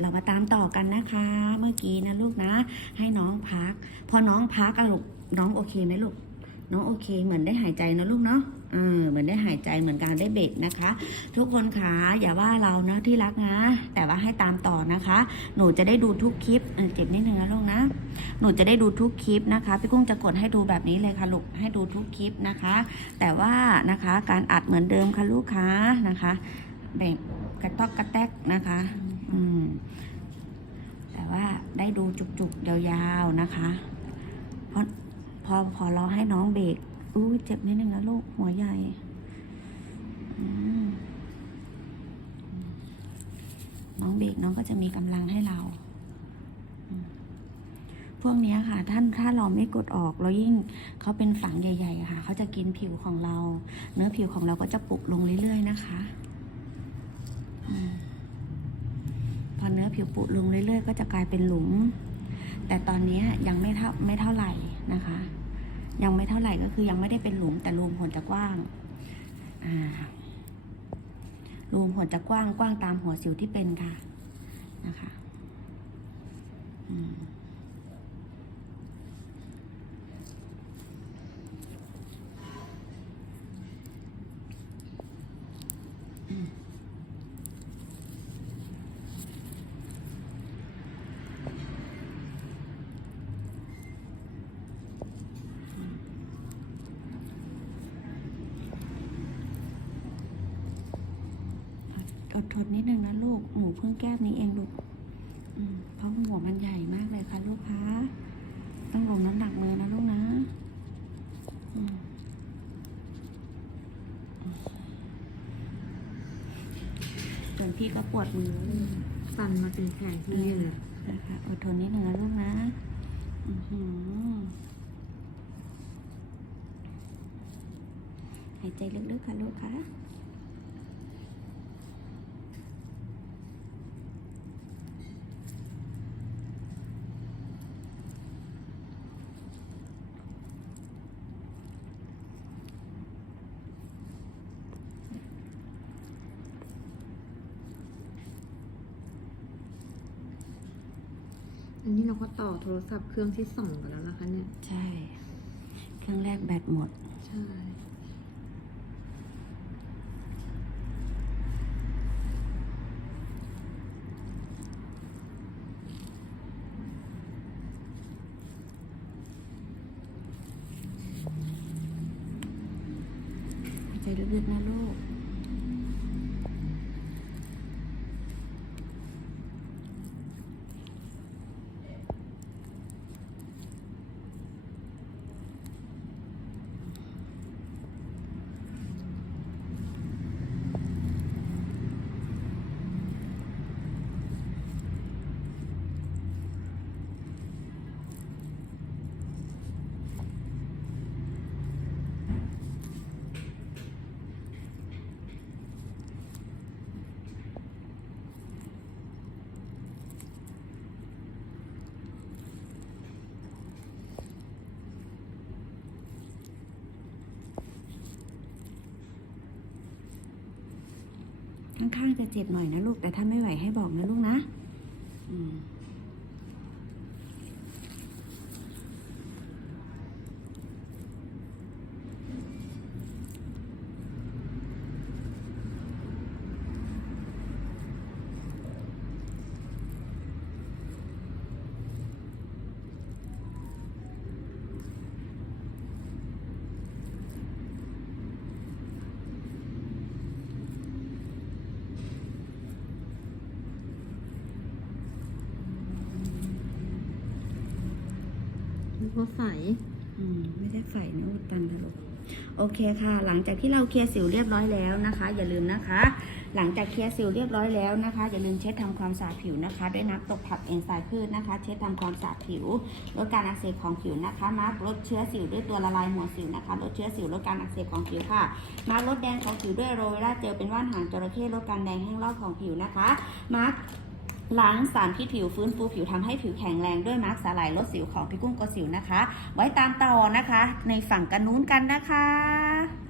เรามาตามต่อกันนะคะ เมื่อกี้นะลูกนะ ให้น้องพัก พอน้องพักอะลูกน้องโอเคไหมลูก น้องโอเค เหมือนได้หายใจนะลูกเนาะเออเหมือนได้หายใจเหมือนการได้เบรกนะคะ ทุกคนคะอย่าว่าเรานะที่รักนะ แต่ว่าให้ตามต่อนะคะ หนูจะได้ดูทุกคลิปเจ็บนิดนึงนะลูกนะ หนูจะได้ดูทุกคลิปนะคะ พี่กุ้งจะกดให้ดูแบบนี้เลยค่ะลูกให้ดูทุกคลิปนะคะ แต่ว่านะคะการอัดเหมือนเดิมค่ะลูกค้านะคะแบบกระตอกกระแตกนะคะ อืม แต่ว่าได้ดูจุกๆ ยาวๆนะคะ เพราะพอพอเราให้น้องเบรกอู้ยเจ็บนิดนึงนะลูก หัวใหญ่น้องเบรกน้องก็จะมีกำลังให้เรา พวกนี้ค่ะ ท่านถ้าเราไม่กดออกแล้วยิ่งเขาเป็นฝังใหญ่ ๆ ค่ะ เขาจะกินผิวของเรา เนื้อผิวของเราก็จะปุกลงเรื่อย ๆ นะคะ อืม พอเนื้อผิวปุลงเรื่อย ๆ ก็จะกลายเป็นหลุม แต่ตอนนี้ยังไม่เท่าไม่เท่าไหร่นะคะ ยังไม่เท่าไหร่ก็คือยังไม่ได้เป็นหลุมแต่รูมหัวจะกว้างรูมหัวจะกว้างกว้างตามหัวสิวที่เป็นค่ะนะคะ อืมอด ทนนิดนึงนะลูก หนูเพิ่งแก้มนี้เองลูกอืมเพราะหัวมันใหญ่มากเลยค่ะลูกค้าต้องลงน้ำหนักมือนะลูกนะอืมส่วนพี่ก็ปวดมือสั่นมาเป็นแขนที่เลยนะคะอดทนนิดหนึ่งนะลูกนะอื้อหือหายใจลึกๆค่ะลูกค่ะ อันนี้เราก็ต่อโทรศัพท์เครื่องที่สองกันแล้วนะคะเนี่ย ใช่ เครื่องแรกแบตหมด ใช่หายใจลึกๆนะลูก ข้างๆจะเจ็บหน่อยนะลูก แต่ถ้าไม่ไหวให้บอกนะลูกนะ อืม นึกว่าใสอืมไม่ได้ใส่นะอุดตันนะลูกโอเคค่ะ หลังจากที่เราเคลียร์สิวเรียบร้อยแล้วนะคะ อย่าลืมนะคะ หลังจากเคลียร์สิวเรียบร้อยแล้วนะคะ อย่าลืมเช็ดทำความสะอาดผิวนะคะ ด้วยน้ำตกผักเอนไซม์พืชนะคะ เช็ดทำความสะอาดผิวลดการอักเสบของผิวนะคะ มาลดเชื้อสิวด้วยตัวละลายหัวสิวนะคะ ลดเชื้อสิวลดการอักเสบของผิวค่ะ มาลดแดงของผิวด้วยโรเวล่าเจลเป็นว่านหางจระเข้ลดการแดงแห้งรอบของผิวนะคะ มา ล้างสารพิษผิวฟื้นฟูผิวทำให้ผิวแข็งแรงด้วยมาร์กสาหร่ายลดสิวของพี่กุ้งกสิวนะคะ ไว้ตามต่อนะคะ ในฝั่งกันนู้นกันนะคะ